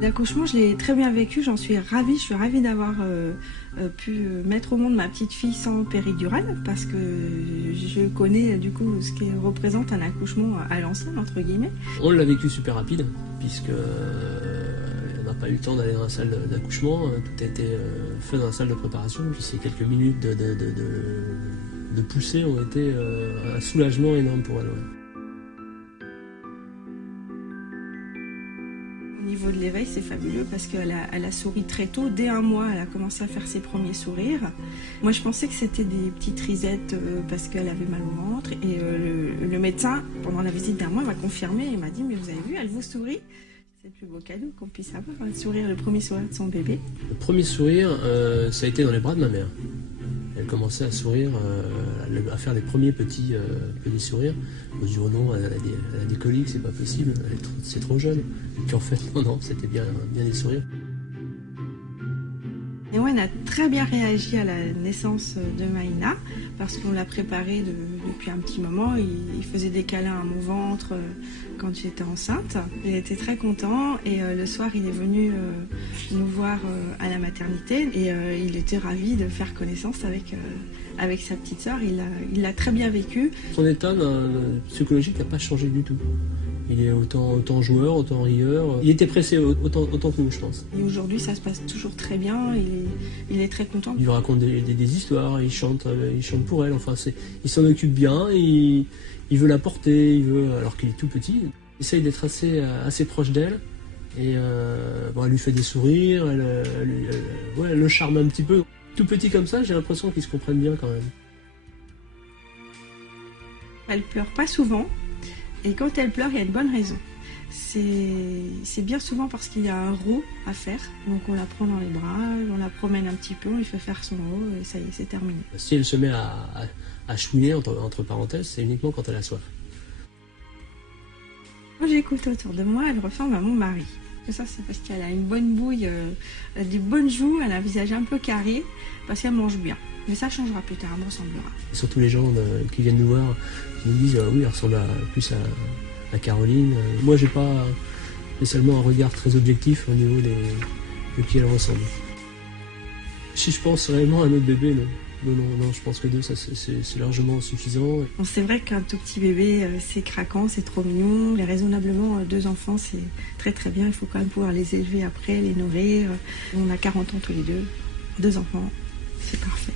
L'accouchement, je l'ai très bien vécu, j'en suis ravie. Je suis ravie d'avoir pu mettre au monde ma petite fille sans péridurale, parce que je connais du coup ce qui représente un accouchement à l'ancienne, entre guillemets. On l'a vécu super rapide, puisque on n'a pas eu le temps d'aller dans la salle d'accouchement, tout a été fait dans la salle de préparation, puis ces quelques minutes de poussée ont été un soulagement énorme pour elle. Ouais. Au niveau de l'éveil, c'est fabuleux parce qu'elle a souri très tôt. Dès 1 mois, elle a commencé à faire ses premiers sourires. Moi, je pensais que c'était des petites risettes parce qu'elle avait mal au ventre. Et le médecin, pendant la visite d'1 mois, m'a confirmé. Il m'a dit, mais vous avez vu, elle vous sourit. C'est le plus beau cadeau qu'on puisse avoir, un sourire, le premier sourire de son bébé. Le premier sourire, ça a été dans les bras de ma mère. Elle commençait à sourire, à faire les premiers petits sourires. On se dit, oh non, elle a des coliques, c'est pas possible, c'est trop jeune. Et puis en fait, non, c'était bien des sourires. Et ouais, on a très bien réagi à la naissance de Maïna, parce qu'on l'a préparée depuis un petit moment. Il faisait des câlins à mon ventre quand j'étais enceinte. Il était très content et le soir, il est venu nous voir à la maternité et il était ravi de faire connaissance avec sa petite sœur. Il l'a très bien vécu. Son état psychologique n'a pas changé du tout. Il est autant joueur, autant rieur. Il était pressé autant que nous, je pense. Et aujourd'hui, ça se passe toujours très bien. Il est très content. Il lui raconte des histoires, il chante pour elle. Enfin, il s'en occupe bien, il veut la porter, alors qu'il est tout petit. Il essaye d'être assez proche d'elle. Et elle lui fait des sourires, elle le charme un petit peu. Tout petit comme ça, j'ai l'impression qu'ils se comprennent bien quand même. Elle pleure pas souvent. Et quand elle pleure, il y a une bonne raison. C'est bien souvent parce qu'il y a un rot à faire. Donc on la prend dans les bras, on la promène un petit peu, on lui fait faire son rot et ça y est, c'est terminé. Si elle se met à chouiner, entre parenthèses, c'est uniquement quand elle a soif. Quand j'écoute autour de moi, elle ressemble à mon mari. Et ça, c'est parce qu'elle a une bonne bouille, elle a des bonnes joues, elle a un visage un peu carré, parce qu'elle mange bien. Mais ça changera plus tard, elle me ressemblera. Surtout les gens qui viennent nous voir, qui nous disent oui, elle ressemble plus à Caroline. Moi, j'ai pas spécialement un regard très objectif au niveau de qui elle ressemble. Si je pense réellement à notre bébé, non. Non, je pense que 2, ça c'est largement suffisant. Bon, c'est vrai qu'un tout petit bébé, c'est craquant, c'est trop mignon. Mais raisonnablement, 2 enfants, c'est très très bien. Il faut quand même pouvoir les élever après, les nourrir. On a 40 ans tous les deux, 2 enfants, c'est parfait.